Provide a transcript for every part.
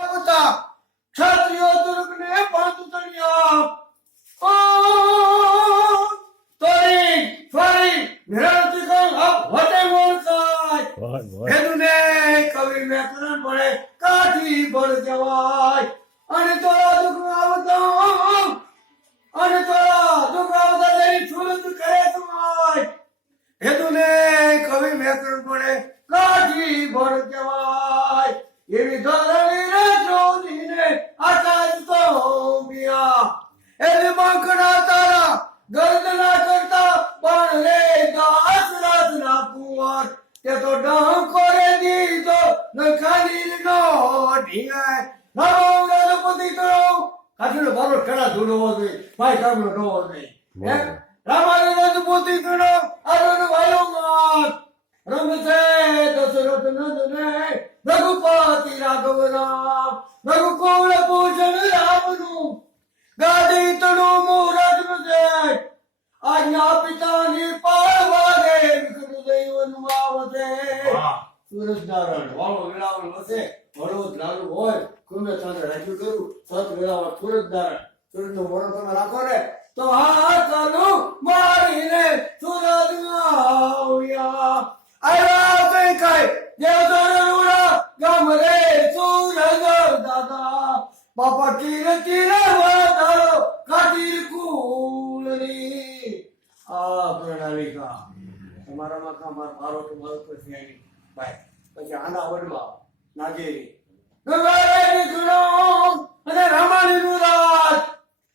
क्षत्रियो दुर्ग ने बांधु तड़िया ओ तोरी फरी निरंतिकल अब होते मोल काय हेदु ने कवि व्याकरण पढ़े काठी बढ़ जवाय अने तोरा दुख में आवे તે તો ડંકો રે દીધો નખાની નો ઢીંગાય નમો ગણપતિ તો કાઠીનો બારો કડા ધૂળો હોય ભાઈ કામનો નો હોય હે? રામાને રજપૂતિ કરો આરોનો વાયો માત. રમશે દશરથ નંદને રઘુપતિ રાઘવ રામ રઘુકુળ પૂજન રામનું. ગાદી તણું મુરત આજના પિતાની દૈવનું આવશે સૂરજ નારાયણ વાળો વેળાવળ વસે હળવદ લાલુ હોય કુમે ચાંદ રાજ્ય કરું સત વેળાવળ સૂરજ નારાયણ સૂરજ નો મોડો તમે રાખો ને તો હા ચાલુ મારીને સૂરજ આવ્યા આવ્યા કઈ કઈ દેવદારુડા ગામ રે સૂરજ દાદા. બાપા તીર તીર વધારો કાટીર કુલની આ પ્રણાલિકા. તમારામાં કામ મારો મારો તો મારો પછી આવી બાય. પછી આના વડવા નાગેરી. ગંગારે નીકળો અને રામાની નું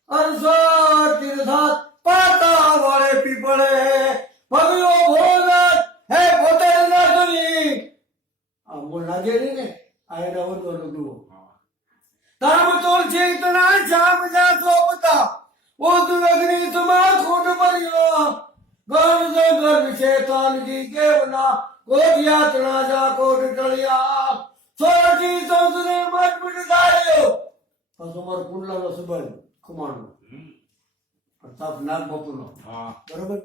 અરસર તીર્થાત પાતા વળે પીપળે. ભવ્યો ભોગત હે પોતે નાગરી. આ મૂળ નાગેરી ને આ એના તના શ્યામ શેતાન કી કેવના કોટ તણા જા કોટ ટળિયા? સોરજી સંસને મત મિટ ગાયો આ તમારો કુંડલાનો સંબંધ કુમારનો પ્રતાપ નાગ બાપુનો બરોબર?